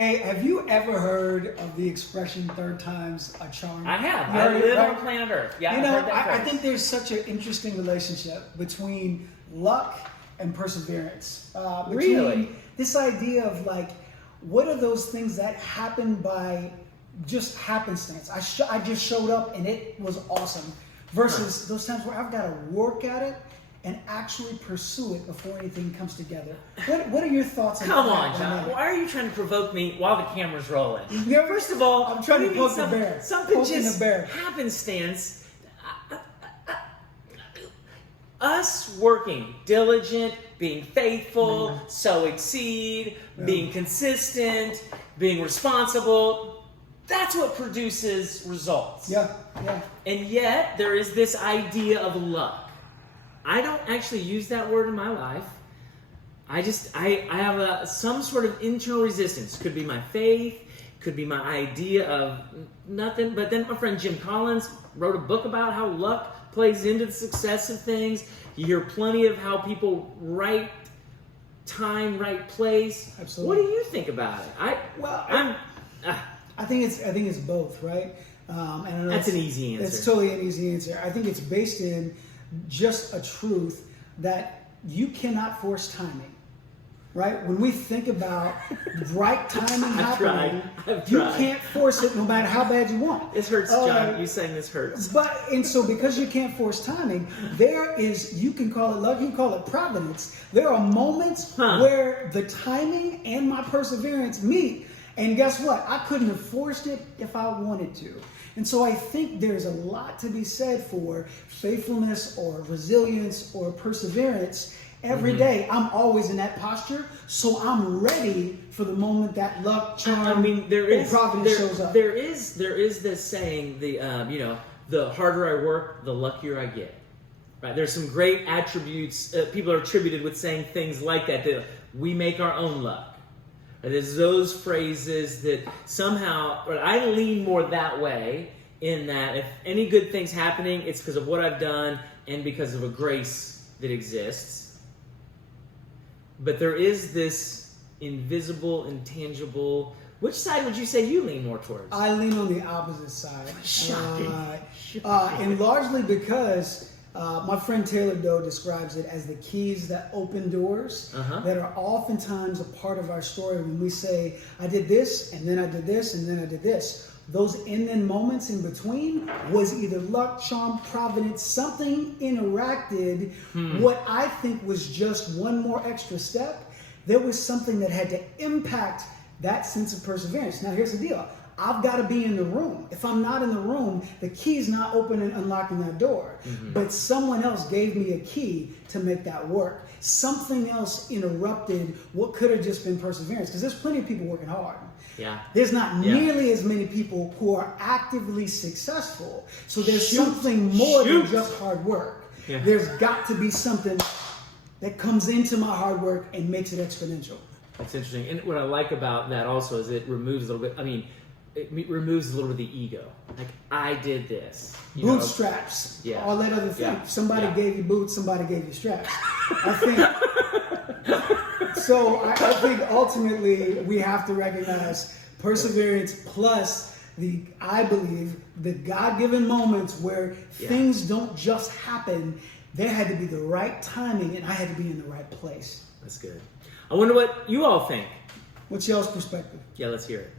Hey, have you ever heard of the expression third time's a charm? I have. You I heard it, live right? on planet Earth. Yeah, You I've know, heard that I phrase. think there's such an interesting relationship between luck and perseverance. Between Really? this idea of like, what are those things that happen by just happenstance? I just showed up and it was awesome. Versus those times where I've got to work at it and actually pursue it before anything comes together. What are your thoughts on that? Come on, John. Why are you trying to provoke me while the camera's rolling? Yeah, First of all, I'm trying to what do you poke mean the bear. Something Poking just the bear. happenstance. Us working diligent, being faithful, sow exceed, being consistent, being responsible. That's what produces results. Yeah. And yet, there is this idea of luck. I don't actually use that word in my life. I have some sort of internal resistance. Could be my faith, could be my idea of nothing. But then my friend Jim Collins wrote a book about how luck plays into the success of things. You hear plenty of how people right time, right place. Absolutely. What do you think about it? I think it's both, right? And I know That's an easy answer. It's totally an easy answer. I think it's based in just a truth that you cannot force timing, right? When we think about right timing happening, you can't force it no matter how bad you want. This hurts, John. You saying this hurts. And so because you can't force timing, you can call it luck, you can call it providence. There are moments where the timing and my perseverance meet. And guess what? I couldn't have forced it if I wanted to. And so I think there's a lot to be said for faithfulness or resilience or perseverance. Every day, I'm always in that posture, so I'm ready for the moment that luck, charm, or providence shows up. There is this saying, the harder I work, the luckier I get. Right? There's some great attributes. People are attributed with saying things like that. That we make our own luck. There's those phrases that somehow, but I lean more that way in that if any good thing's happening, it's because of what I've done and because of a grace that exists. But there is this invisible, intangible. Which side would you say you lean more towards? I lean on the opposite side. Shocking. And largely because my friend Taylor Doe describes it as the keys that open doors that are oftentimes a part of our story when we say, I did this, and then I did this, and then I did this. Those and-then moments in between was either luck, charm, providence, something interacted. What I think was just one more extra step, there was something that had to impact that sense of perseverance. Now here's the deal. I've got to be in the room. If I'm not in the room, the key's not opening and unlocking that door. But someone else gave me a key to make that work. Something else interrupted what could have just been perseverance. Because there's plenty of people working hard. Yeah. There's not nearly as many people who are actively successful. So there's something more than just hard work. Yeah. There's got to be something that comes into my hard work and makes it exponential. That's interesting. And what I like about that also is it removes a little bit, it removes a little bit of the ego. Like, I did this. Bootstraps. Yeah. All that other thing. Yeah. Somebody Yeah. gave you boots, somebody gave you straps. I think ultimately we have to recognize perseverance plus I believe, the God-given moments where things don't just happen. There had to be the right timing and I had to be in the right place. That's good. I wonder what you all think. What's y'all's perspective? Yeah, let's hear it.